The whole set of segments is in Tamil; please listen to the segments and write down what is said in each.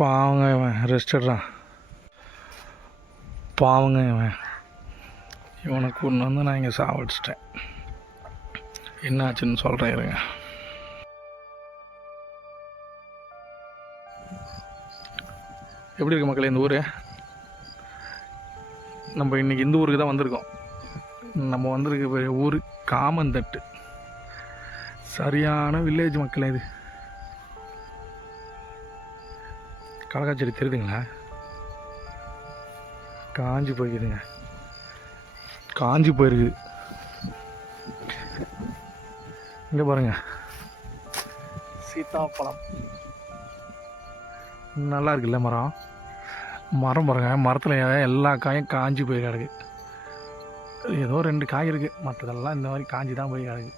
பாவங்க இவன் ரெஸ்டடான். பாவங்க இவனை கூட்டு வந்து நான் இங்கே சாவடிச்சிட்டேன். என்ன ஆச்சுன்னு சொல்கிறேன் இருங்க. எப்படி இருக்கு மக்களே இந்த ஊர்? நம்ம இன்றைக்கி இந்த ஊருக்கு தான் வந்திருக்கோம். நம்ம வந்திருக்க ஊர் காமந்தட்டு. சரியான வில்லேஜ் மக்களே. இது கடற்காச்செடி தெரியுதுங்களா? காஞ்சி போய்க்குதுங்க, காஞ்சி போயிருக்குது. இங்கே பாருங்க, சீத்தாப்பழம் நல்லா இருக்குல்ல மரம். மரம் பாருங்க, மரத்தில் எல்லா காயும் காஞ்சி போய் கிடக்கு. ஏதோ 2 காய் இருக்குது, மற்றதெல்லாம் இந்த மாதிரி காஞ்சி தான் போய் கிடக்கு.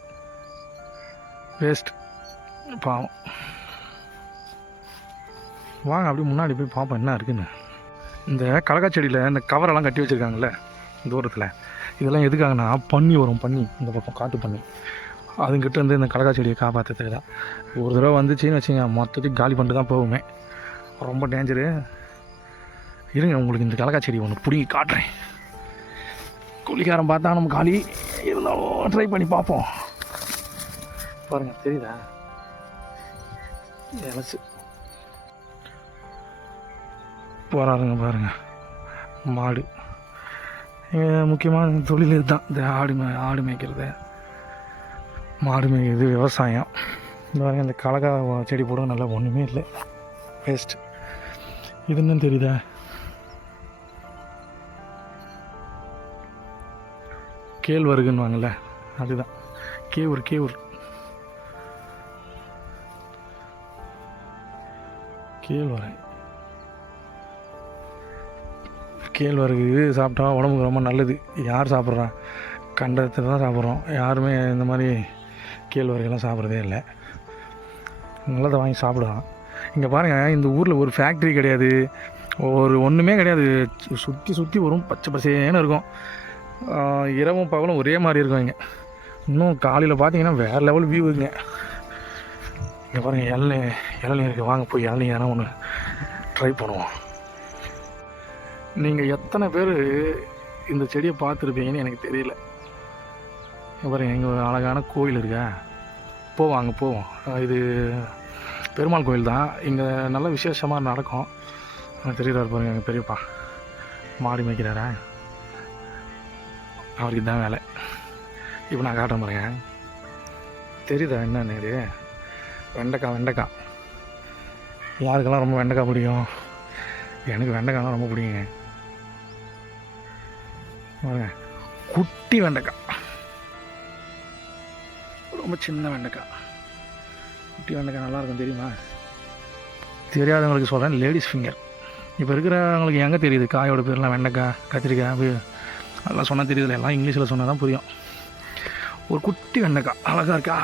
வேஸ்ட், பாவம். வாங்க அப்படியே முன்னாடி போய் பார்ப்போம் என்ன இருக்குன்னு. இந்த கடற்காய் செடியில் இந்த கவரெல்லாம் கட்டி வச்சுருக்காங்கல்ல தூரத்தில், இதெல்லாம் எதுக்காகனா பன்னி வரும். பன்னி இந்த பக்கம் காட்டு பன்னி, அதுங்கிட்ட வந்து இந்த கடற்காய் செடியை காப்பாற்றுறதுக்கு தான். ஒரு தடவை வந்துச்சின்னு வச்சுங்க, மொத்தத்தையும் காலி பண்ணிட்டு தான் போகுமே. ரொம்ப டேஞ்சரு. இருங்க, உங்களுக்கு இந்த கடற்காய் செடி ஒன்று பிடிங்கி காட்டுறேன். குளிக்காரம் பார்த்தா நம்ம காலி இருந்தாலும் ட்ரை பண்ணி பார்ப்போம். பாருங்கள், தெரியுதா? இலச்சு போகிறாருங்க பாருங்கள். மாடு முக்கியமான தொழில் இதுதான், இந்த ஆடு மேய்க்கிறது, மாடு மேய்க்கிறது, விவசாயம். இந்த பாருங்கள், இந்த கடற்காய் செடி போட நல்லா ஒன்றுமே இல்லை, வேஸ்ட்டு. இது என்னன்னு தெரியுதா? கேழ்வரகுன்னு வாங்கல, அதுதான் கேவுர். கேழ்வரகு சாப்பிட்டா உடம்புக்கு ரொம்ப நல்லது. யார் சாப்பிட்றா? கண்டத்தை தான் சாப்பிட்றோம். யாருமே இந்த மாதிரி கேழ்வரகுலாம் சாப்பிட்றதே இல்லை. நல்லதை வாங்கி சாப்பிடலாம். இங்கே பாருங்கள், இந்த ஊரில் ஒரு ஃபேக்ட்ரி கிடையாது, ஒன்றுமே கிடையாது. சுற்றி வரும், பச்சை பசேன்னு இருக்கும். இரவும் பகலும் ஒரே மாதிரி இருக்கும். இங்கே இன்னும் காலையில் பார்த்தீங்கன்னா வேறு லெவல் வியூ இருக்குங்க. இங்கே பாருங்கள், இளநீர் இருக்குது. வாங்க போய் இளநீர் எதனா ஒன்று ட்ரை பண்ணுவோம். நீங்கள் எத்தனை பேர் இந்த செடியை பார்த்துருப்பீங்கன்னு எனக்கு தெரியல. பாருங்கள், இங்கே ஒரு அழகான கோயில் இருக்கா, அங்கே போவோம். இது பெருமாள் கோயில் தான். இங்கே நல்ல விசேஷமாக நடக்கும். தெரியுறாரு பாருங்கள், எங்கள் பெரியப்பா மாடி மேய்க்கிறாரா, அவருக்கு தான் வேலை. இப்போ நான் காட்டுறேன் பாருங்க, தெரியுதா என்னன்னு? இது வெண்டைக்காய். யாருக்கெல்லாம் ரொம்ப வெண்டைக்காய் பிடிக்கும்? எனக்கு வெண்டைக்காய்லாம் ரொம்ப பிடிக்குங்க. பாருங்க, குட்டி வெண்டைக்காய், ரொம்ப சின்ன வெண்டைக்காய். குட்டி வெண்டைக்காய் நல்லாயிருக்கும், தெரியுமா? தெரியாதவங்களுக்கு சொல்கிறேன், லேடிஸ் ஃபிங்கர். இப்போ இருக்கிறவங்களுக்கு எங்கே தெரியுது காயோட பேர்லாம்? வெண்டைக்காய், கத்திரிக்காய் அதெல்லாம் சொன்னால் தெரியுதுல்ல, எல்லாம் இங்கிலீஷில் சொன்னால் தான் புரியும். ஒரு குட்டி வெண்டைக்காய் அழகாக இருக்கா,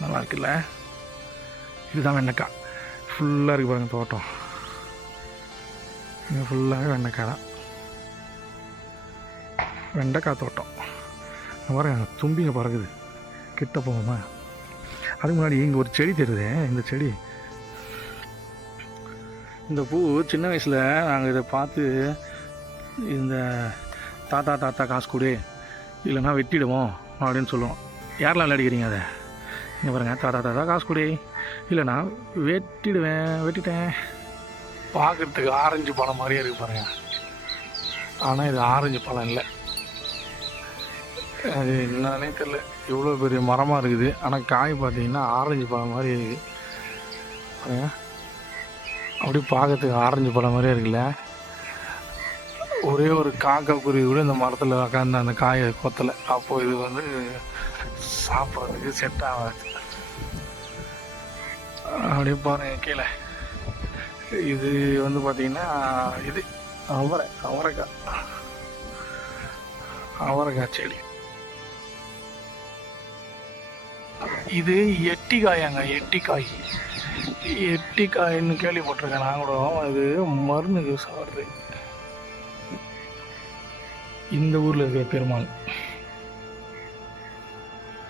நல்லா இருக்குல்ல? இதுதான் வெண்டைக்காய். ஃபுல்லாக இருக்குது பாருங்கள் தோட்டம். இங்கே ஃபுல்லாகவே வெண்டைக்காய் தான், வெண்டைக்காய் தோட்டம். பாருங்க, தும்பிங்க பறக்குது. கிட்ட போகுமா? அதுக்கு முன்னாடி இங்கே ஒரு செடி தெரியுது. இந்த செடி, இந்த பூ சின்ன வயசில் நாங்கள் இதை பார்த்து இந்த தாத்தா காசு கொடு, இல்லைன்னா வெட்டிடுவோம் அப்படின்னு சொல்லுவோம். யாரெல்லாம் விளையாடிக்கிறீங்க அதை? இங்கே பாருங்கள், தாத்தா காசு கொடு, இல்லைன்னா வெட்டிட்டேன். பார்க்குறதுக்கு ஆரஞ்சு பழம் மாதிரியே இருக்குது பாருங்கள். ஆனால் இது ஆரஞ்சு பழம் இல்லை. அது என்னன்னே தெரில, இவ்வளோ பெரிய மரமாக இருக்குது. ஆனால் காய் பார்த்தீங்கன்னா ஆரஞ்சு பழம் மாதிரி இருக்குது பாருங்க. அப்படி பார்க்கறதுக்கு ஆரஞ்சு பழம் மாதிரியே இருக்குல்ல. ஒரே ஒரு காக்கா குருவி கூட இந்த மரத்தில் உட்காந்து அந்த காயை கொத்தலை. அப்போது இது வந்து சாப்பிட்றதுக்கு செட் ஆகாது. அப்படியே பாருங்கள் கீழே. இது வந்து பார்த்திங்கன்னா இது அவரைக்காய் செடி. இது எட்டிக்காயாங்க, எட்டிக்காயின்னு கேள்விப்பட்டிருக்கேன் நான் கூட. அது மருந்துக்கு யூஸ் ஆகுறது. இந்த ஊரில் இருக்கிற பெருமாள்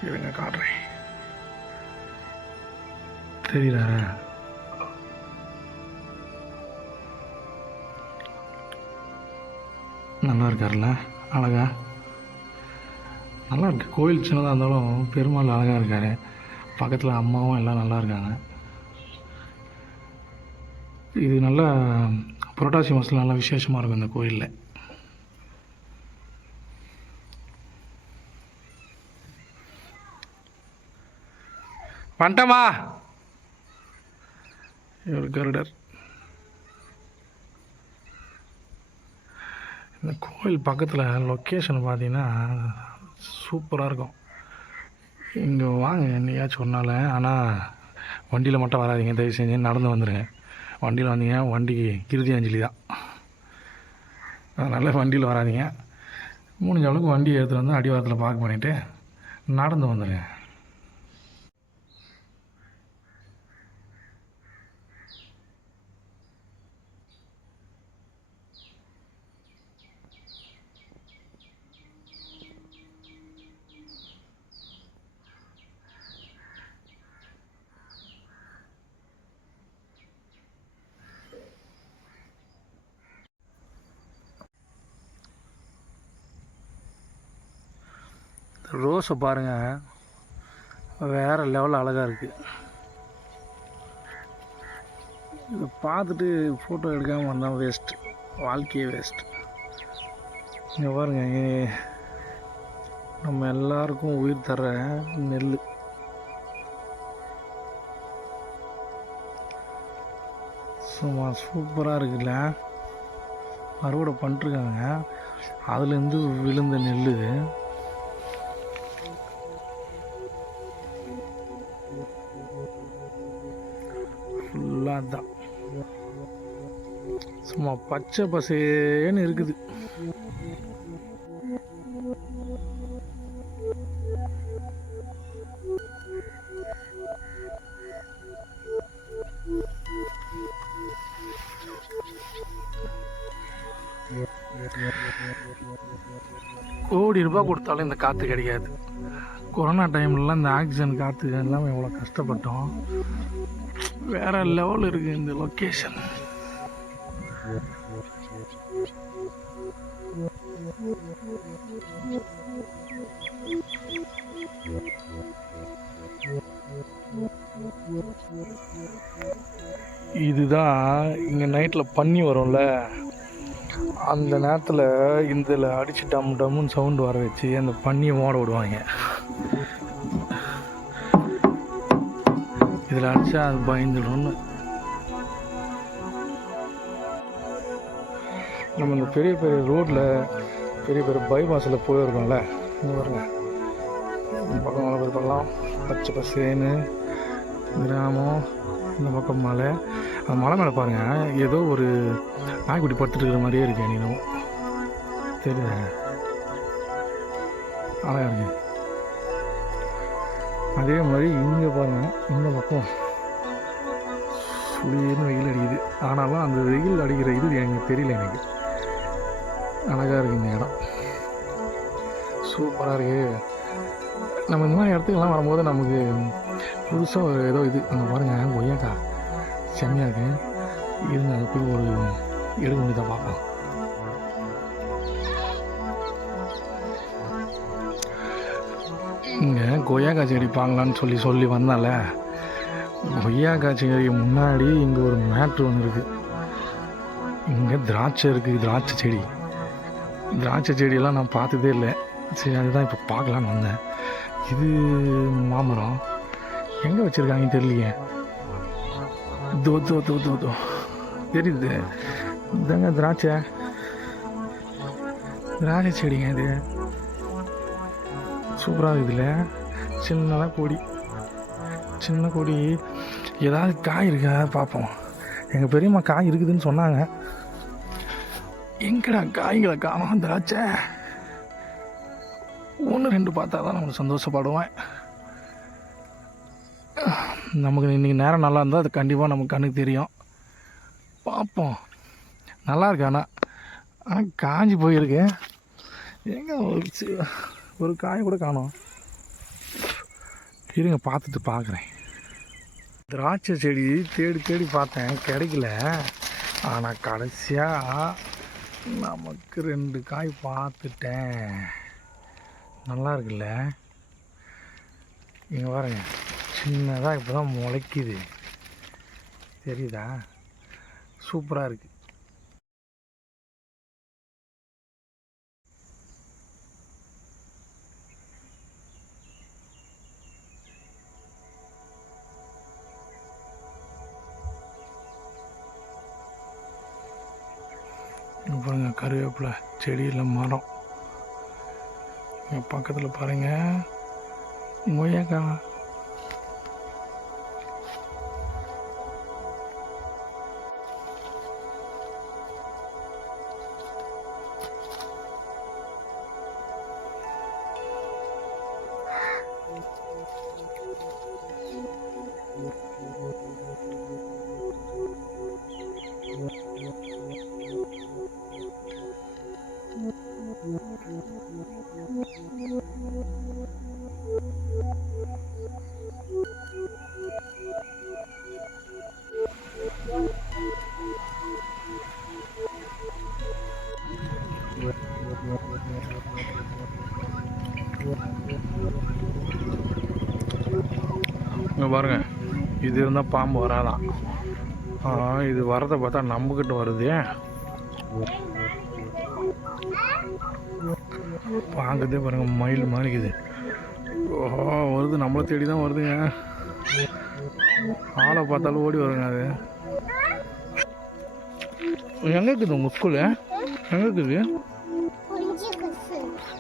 இருங்க காட்டுறேன், தெரியுதா? நல்லா இருக்கார்ல, அழகா நல்லா இருக்கு. கோயில் சின்னதாக இருந்தாலும் பெருமாள் அழகாக இருக்கார். பக்கத்தில் அம்மாவும் எல்லாம் நல்லா இருக்காங்க. இது நல்லா புரட்டாசி மாதத்தில் நல்லா விசேஷமாக இருக்கும் இந்த கோயிலில். வந்துட்டமா ஒரு கருடர். இந்த கோயில் பக்கத்தில் லொக்கேஷன் பார்த்தீங்கன்னா சூப்பராக இருக்கும். இங்கே வாங்க என்னையாச்சும் ஒரு நாள். ஆனால் வண்டியில் மட்டும் வராதிங்க, தயவு செஞ்சு நடந்து வந்துடுங்க. வண்டியில் வந்தீங்க வண்டிக்கு இறுதி அஞ்சலி தான். அதனால் வண்டியில் வராதிங்க. முடிஞ்ச அளவுக்கு வண்டியை எடுத்துகிட்டு வந்து அடிவாரத்தில் பார்க் பண்ணிவிட்டு நடந்து வந்துடுங்க. ரோஸை பாருங்கள், வேறு லெவலில் அழகாக இருக்குது. இதை பார்த்துட்டு ஃபோட்டோ எடுக்காமல் வந்தால் வேஸ்ட், வாழ்க்கையே வேஸ்ட். இங்கே பாருங்கள், நம்ம எல்லாருக்கும் உயிர் தர நெல். சும்மா சூப்பராக இருக்குல்ல. அறுவடை பண்ணிட்டுருக்காங்க. அதுலேருந்து விழுந்த நெல் ஃபுல்லாக தான் சும்மா பச்சை பசேன்னு இருக்குது. கோடி ரூபாய் கொடுத்தாலும் இந்த காற்று கிடைக்காது. கொரோனா டைம்லலாம் இந்த ஆக்சிஜன் காற்று எல்லாம் எவ்வளோ கஷ்டப்பட்டோம். வேற லெவல் இருக்குது இந்த லொக்கேஷன். இதுதான் இங்கே நைட்டில் பன்னி வரும்ல, அந்த நேரத்தில் இதில் அடித்து டம் டம்முன்னு சவுண்டு வர வச்சு அந்த பன்னியை ஓட விடுவாங்க. இதில் அடித்தா அது பயந்துடும்னு. நம்ம இந்த பெரிய பெரிய ரோட்டில் பெரிய பெரிய பைபாஸில் போயிருக்கோம்ல, இங்கே பாருங்க, இந்த பக்கம் மலை பார்க்கலாம், பச்சை பசேன்னு கிராமம், இந்த பக்கம் மலை. அந்த மலை மேலே பாருங்கள், ஏதோ ஒரு நாய்க்குட்டி படுத்துட்டு இருக்கிற மாதிரியே இருக்கு. நீனும் தெரியுது, அழகாக இருக்கு. அதே மாதிரி இங்கே பாருங்கள், இந்த பக்கம் சுளிர்னு வெயில் அடிக்குது. ஆனாலும் அந்த வெயில் அடிக்கிற இது எனக்கு தெரியல. எனக்கு அழகாக இருக்குது இந்த இடம், சூப்பராக இருக்குது. நம்ம இந்த மாதிரி இடத்துக்கெல்லாம் வரும்போது நமக்கு புதுசாக ஒரு ஏதோ இது அங்கே பாருங்கள், கொய்யாக்கா செம்மையாக இருக்குது. இருந்து அதை போய் ஒரு எடுக்க முடியுதா பார்க்கலாம். இங்கே கொய்யாக்கா செடி பார்க்கலான்னு சொல்லி வந்தால, கொய்யாக்கா செடி முன்னாடி இங்கே ஒரு மேட்ரு ஒன்று இருக்குது. இங்கே திராட்சை இருக்குது, திராட்சை செடி. திராட்சை செடியெல்லாம் நான் பார்த்ததே இல்லை. சரி, அதுதான் இப்போ பார்க்கலான்னு வந்தேன். இது மாமரம் எங்கே வச்சுருக்காங்கன்னு தெரியலையே. தோ தோ தோ தோ தோ தெரியுது, இதாங்க திராட்சை செடிங்க. இது சூப்பராக இருக்குதுல்ல, சின்னதாக கொடி, சின்ன கொடி. ஏதாவது காய் இருக்கா பார்ப்போம். எங்கள் பெரியம்மா காய் இருக்குதுன்னு சொன்னாங்க. எங்கடா காய்களை காணோம். திராட்சை 1-2 பார்த்தா தான் நம்ம சந்தோஷப்படுவேன். நமக்கு இன்றைக்கி நேரம் நல்லா இருந்தால் அது கண்டிப்பாக நமக்கு கண்ணுக்கு தெரியும். பார்ப்போம். நல்லா இருக்கு. ஆனால் காஞ்சி போயிருக்கு. எங்கே ஒரு காய் கூட காணோம். இருங்க, பார்க்குறேன். திராட்சை செடி தேடி தேடி பார்த்தேன், கிடைக்கல. ஆனால் கடைசியாக நமக்கு 2 காய் பார்த்துட்டேன். நல்லா இருக்குல்ல? இங்கே பாருங்க, சின்னதாக இப்போ தான் முளைக்குது, தெரியுதா? சூப்பராக இருக்குது. பாருங்க, கருவேப்பிலை செடியில் மரம். பக்கத்தில் பாருங்கள் கொய்யாக்கா. இங்கே பாருங்க, இது இருந்தால் பாம்பு வராதான். இது வரதை பார்த்தா நம்மக்கிட்ட வருது. பார்க்கறதே பாருங்க, மயில் மாதிரி இருக்குது. வருது, நம்மளை தேடி தான் வருதுங்க. ஆளை பார்த்தாலும் ஓடி வருங்க. அது எங்கே இருக்குது உங்கள் ஸ்கூலு? எங்கே இருக்குது?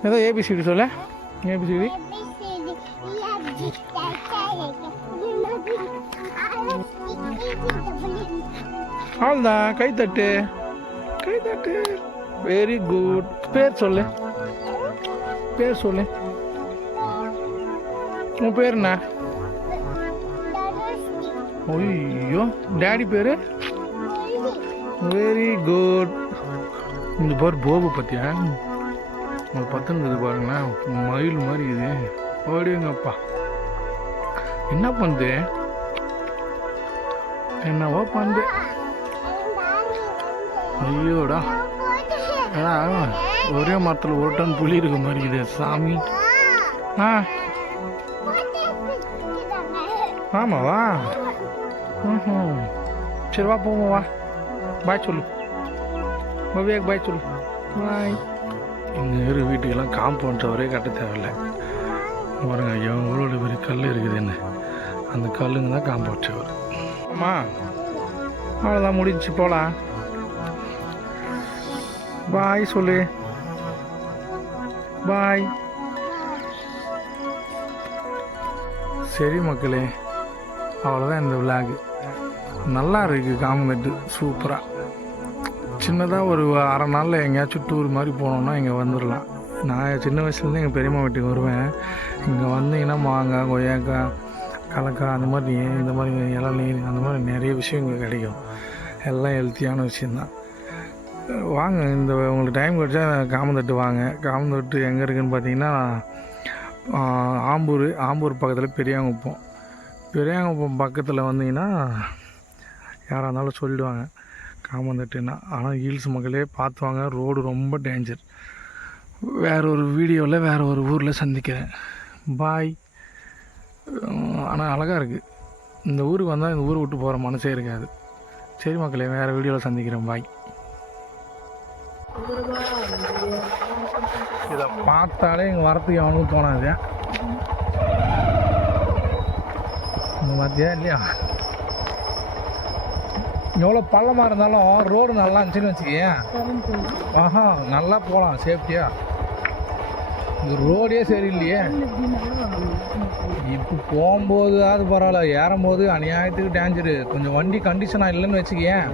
ஏதோ ஏபிசிடி சொல்ல. ஏபிசிடி அவ்வளோதான். கைத்தட்டு, கைத்தட்டு. Very good. பேர் சொல்லு, பேர் சொல்லு. உன் பேர் என்ன? ஐயோ, டேடி பேர்? Very good. இந்த பேர் போபு பற்றியா? அது பத்துன்னு பாருங்களேன், மயில் மாதிரி இது. ஓடிங்கப்பா, என்ன பண்ணுது? என்னவோ பண்ணுது. ஐயோடா, ஏன்னா ஒரே மரத்தில் ஒரு டன் புளி இருக்க மாதிரி இது சாமி. ஆமாவா? சரி வா, போவோம் வா. பாய் சொல்லு, பவியாக்கு பாய் சொல்லு. பாய். இங்கே இருக்கிற வீட்டுக்கெல்லாம் காம்பவுண்ட் ஒரே கட்ட தேவையில்லை. பாருங்க, எவ்வளோ பெரிய கல் இருக்குதுன்னு. அந்த கல்லுங்க தான் காம்பவுண்ட் சவர். ஆமா, அவ்வளோதான், முடிஞ்சு போகலாம். பாய் சொல்லு, பாய். சரி மக்களே, அவ்வளோதான் இந்த விளாகு. நல்லா இருக்குது காமந்தட்டு, சூப்பராக. சின்னதாக ஒரு அரை நாளில் எங்கேயாச்சும் டூர் மாதிரி போனோம்னா இங்கே வந்துடலாம். நான் சின்ன வயசுலேருந்து எங்கள் பெரியம்மா வீட்டுக்கு வருவேன். இங்கே வந்தீங்கன்னா மாங்காய், கொய்யாக்காய், கலக்காய், அந்த மாதிரி இந்த மாதிரி இளநீர், அந்த மாதிரி நிறைய விஷயம் இங்கே கிடைக்கும். எல்லாம் ஹெல்த்தியான விஷயந்தான். வாங்க, இந்த உங்களுக்கு டைம் கிடச்சா காமந்தட்டு வாங்க. காமந்தட்டு எங்கே இருக்குதுன்னு பார்த்தீங்கன்னா ஆம்பூர் பக்கத்தில் பெரியாங்குப்பம் பக்கத்தில் வந்தீங்கன்னா யாராக இருந்தாலும் சொல்லிவிடுவாங்க காமந்தட்டுன்னா. ஆனால் ஹீல்ஸ் மக்களே பார்த்து வாங்க, ரோடு ரொம்ப டேஞ்சர். வேறு ஒரு வீடியோவில் வேறு ஒரு ஊரில் சந்திக்கிறேன். பாய். ஆனால் அழகாக இருக்குது. இந்த ஊருக்கு வந்தால் இந்த ஊரை விட்டு போகிற மனசே இருக்காது. சரி மக்களே, வேறு வீடியோவில் சந்திக்கிறேன். பாய். இதை பார்த்தாலே இங்கே வரத்துக்கு அவனுக்கு தோணாது. இந்த மாதிரியா இல்லையா? எவ்வளோ பள்ளமாக இருந்தாலும் ரோடு நல்லா இருந்துச்சுன்னு வச்சுக்கேன். நல்லா போகலாம் சேஃப்டியாக. இந்த ரோடே சரியில்லையே. இப்போ போகும்போது அது பரவாயில்ல, ஏறும்போது அநியாயத்துக்கு டேஞ்சரு. கொஞ்சம் வண்டி கண்டிஷனாக இல்லைன்னு வச்சுக்கேன்,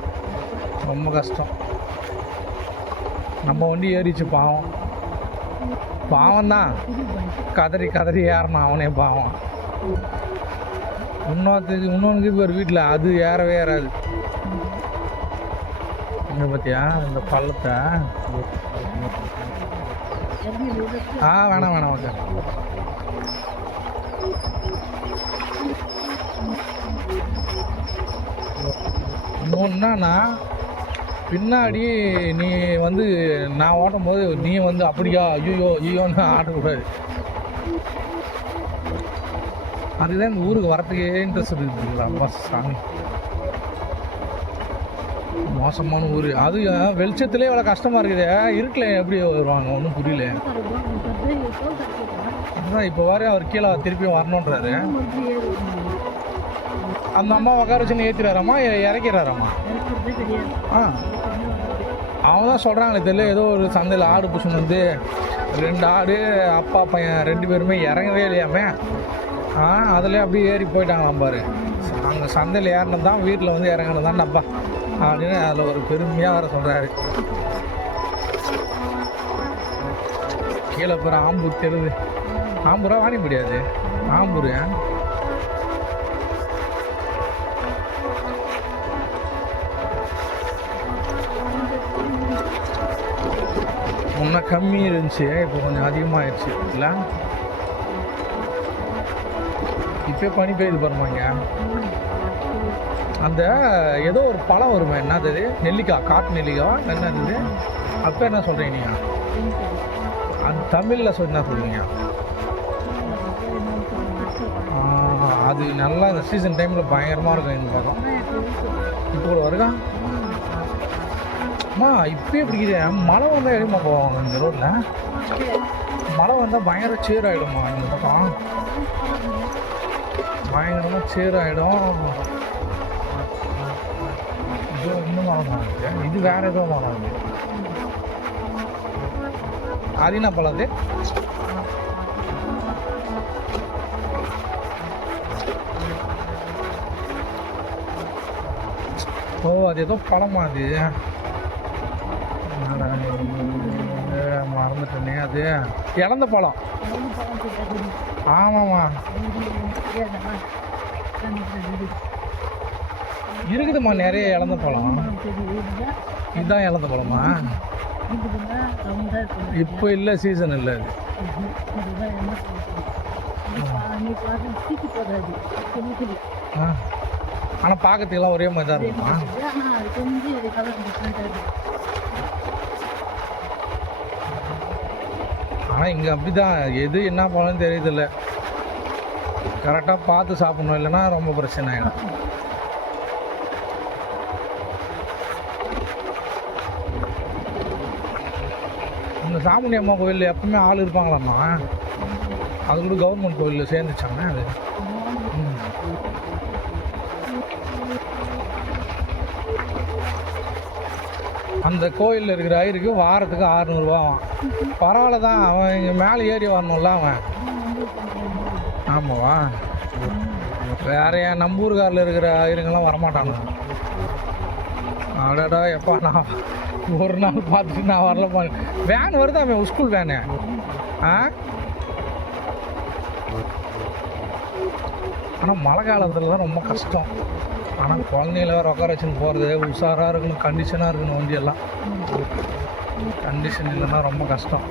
ரொம்ப கஷ்டம். நம்ம வண்டி ஏறிச்சு, பாவம்தான். கதறி ஏறணும் அவனே, பாவம். இன்னொன்று ஒரு வீட்டில் அது ஏறவே ஏறாது. இங்கே பார்த்தியா இந்த பள்ளத்தை? வேணாம் ஓகே. இன்னொன்னா பின்னாடி நீ வந்து நான் ஓட்டும் போது நீ வந்து அப்படியா ஐயோ ஐயோன்னு ஆடக்கூடாது. அதுதான் இந்த ஊருக்கு வரத்துக்கே இன்ட்ரெஸ்ட் இருக்குதுங்களா. அப்பா சாமி, மோசமான ஊர். அது வெளிச்சத்துலேயே இவ்வளோ கஷ்டமாக இருக்குது, இருட்டில் எப்படி வருவாங்க ஒன்றும் புரியல. அதுதான் இப்போ வர அவர் கீழே திருப்பியும் வரணுன்றாரு. அந்த அம்மா உட்கார வச்சுன்னு ஏற்றிறாராம்மா இறக்கிறாராம்மா? அவங்க தான் சொல்கிறாங்களே தெரியல, ஏதோ ஒரு சந்தையில் ஆடு புஷன் வந்து 2 ஆடு அப்பா பையன் 2 பேருமே இறங்கவே இல்லையாமே. அதில் அப்படியே ஏறி போயிட்டாங்களாம் பாரு. அங்கே சந்தையில் ஏறினது தான் வீட்டில் வந்து இறங்கினது தான் அப்பா அப்படின்னு அதில் ஒரு பெருமையாக வர சொல்கிறாரு. கீழே போகிற ஆம்பூர் தெருது. ஆம்பூரா வாங்க முடியாது, ஆம்பூர் முன்ன கம்மி இருந்துச்சு, இப்போ கொஞ்சம் அதிகமாகிடுச்சு இல்லை? இப்போ பனி பெய்யுது பாருமாங்க. அந்த ஏதோ ஒரு பழம் வருமா, என்னது நெல்லிக்காய், காட்டு நெல்லிக்காய் என்ன இருந்தது, அப்போ என்ன சொல்கிறீங்க நீங்கள்? அந்த தமிழில் என்ன சொல்லுவீங்க? அது நல்லா இந்த சீசன் டைமில் பயங்கரமாக இருக்கும் இந்த பக்கம். இப்போ கூட வருதா அம்மா? இப்போயே பிடிக்குது. மழை வந்தால் எடுமா போவாங்க இந்த ரோட்டில். மழை வந்தால் பயங்கர சேராகிடுமா இந்த பக்கம், பயங்கரமாக சேராகிடும். இது இன்னும் மரம் தான் இருக்குது, இது வேறு ஏதோ மரம் இருக்குது. அது என்ன பழம் அது? ஓ, அது ஏதோ பழமா அது? மறந்துட்டேனே. அது இழந்த பழம். ஆமாம்மா இருக்குதும்மா, நிறைய இழந்த பழம். இதுதான் இழந்த பழமா? இப்போ இல்லை, சீசன் இல்லை அது. ஆனால் பார்க்கறதுக்கெல்லாம் ஒரே மாதிரி தான் இருக்குமா? ஆனால் இங்கே அப்படி தான், எது என்ன பழம்னு தெரியுதில்ல. கரெக்டாக பார்த்து சாப்பிட்ணும், இல்லைன்னா ரொம்ப பிரச்சனை ஆகிடும். இந்த சாமுண்டி அம்மா கோயில் எப்பவுமே ஆள் இருப்பாங்களாம்மா? அது கூட கவர்மெண்ட் கோயிலில் சேர்ந்துச்சாங்க அது. அந்த கோயிலில் இருக்கிற ஐயருக்கு வாரத்துக்கு 600 ரூபாவான். பரவாயில்ல தான், அவன் இங்கே மேலே ஏறி வரணும்ல அவன். ஆமாவா? வேற ஏன் நம்பூர்காரில் இருக்கிற ஐயருங்கெல்லாம் வரமாட்டாங்க. அடடா எப்பா, நான் ஒரு நாள் பார்த்துட்டு நான் வரலப்பா. வேன் வருது அவன், ஸ்கூல் வேனு. ஆனால் மழை காலத்தில் தான் ரொம்ப கஷ்டம். ஆனால் குழந்தைங்கள வேறு உட்கார வச்சுன்னு போகிறது உஷாராக இருக்கணும், கண்டிஷனாக இருக்கணும். வண்டியெல்லாம் கண்டிஷன் இல்லைன்னா ரொம்ப கஷ்டம்.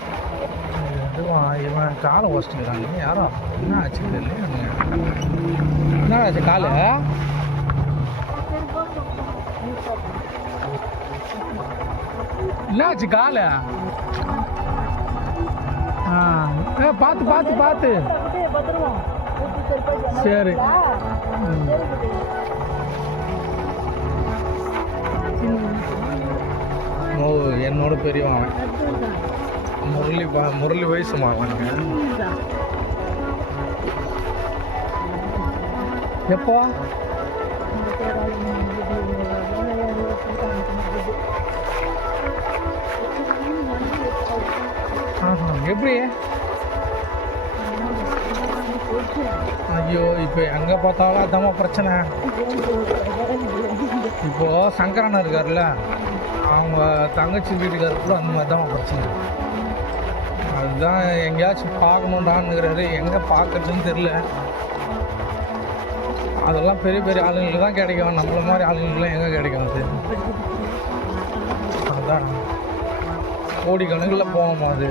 இதுவும் இவன் காலை வச்சுக்கிறாங்க. யாரோ என்ன ஆச்சு தெரியல. என்ன ஆச்சு காலு? என்ன ஆச்சு காலு? பார்த்து பார்த்து பார்த்து. சரி. ஓ, என்னோட பெரியவன் முரளி வயசுமா அவனுங்க. எப்போ? எப்படி? ஐயோ, இப்போ எங்கே பார்த்தாலும் அதாம்மா பிரச்சனை. இப்போது சங்கரண்ணா இருக்கார்ல, அவங்க தங்கச்சி வீட்டுக்காரர் கூட அந்த மாதிரி தான் பிரச்சனை. அதுதான் எங்கேயாச்சும் பார்க்கணுன்றான்னுங்கிறாரு. எங்கே பார்க்கறதுன்னு தெரில. அதெல்லாம் பெரிய பெரிய ஆளுங்களுக்கு தான் கிடைக்கும், நம்மள மாதிரி ஆளுங்களுக்குலாம் எங்கே கிடைக்கும் அது? அதுதான் கோடிக்கணக்கில் போவோம். அது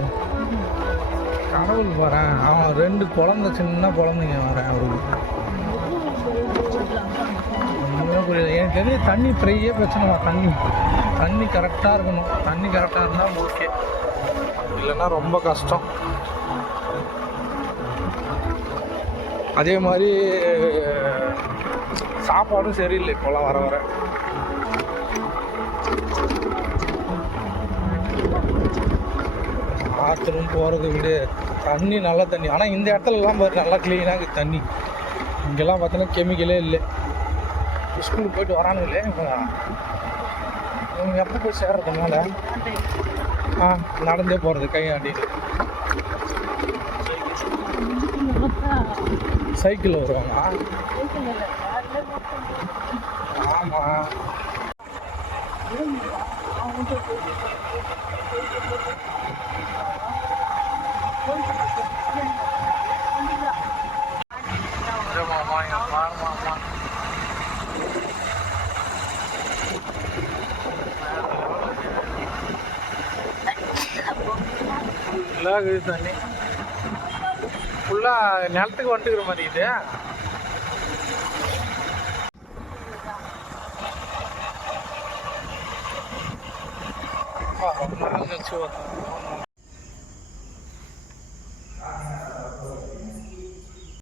கடவுள் வரேன். அவன் 2 குழந்தை, சின்ன குழந்தைங்க வரேன். அவருக்கு ஒன்றுமே புரியல. எனக்கு தெரிஞ்சு தண்ணி ட்ரையே பிரச்சனை. தண்ணி கரெக்டாக இருக்கணும். தண்ணி கரெக்டாக இருந்தால் ஓகே, இல்லைன்னா ரொம்ப கஷ்டம். அதே மாதிரி சாப்பாடும் சரியில்லை இப்போலாம் வர வர. பாத்ரூம் போகிறத விட தண்ணி நல்ல தண்ணி. ஆனால் இந்த இடத்துலலாம் பாரு நல்லா க்ளீனாக இருக்குது தண்ணி. இங்கெல்லாம் பார்த்தீங்கன்னா கெமிக்கலே இல்லை. ஸ்கூலுக்கு போயிட்டு வரானுங்களே இவங்க எப்போ போய் சேர்றதுனால நடந்தே போகிறது கையாண்டி. சைக்கிள் வருவாங்க. ஆமாம், ஃபுல்லாக தண்ணி ஃபுல்லாக நிலத்துக்கு வந்துக்கிற மாதிரி இது. ரொம்ப நாள் கழிச்சு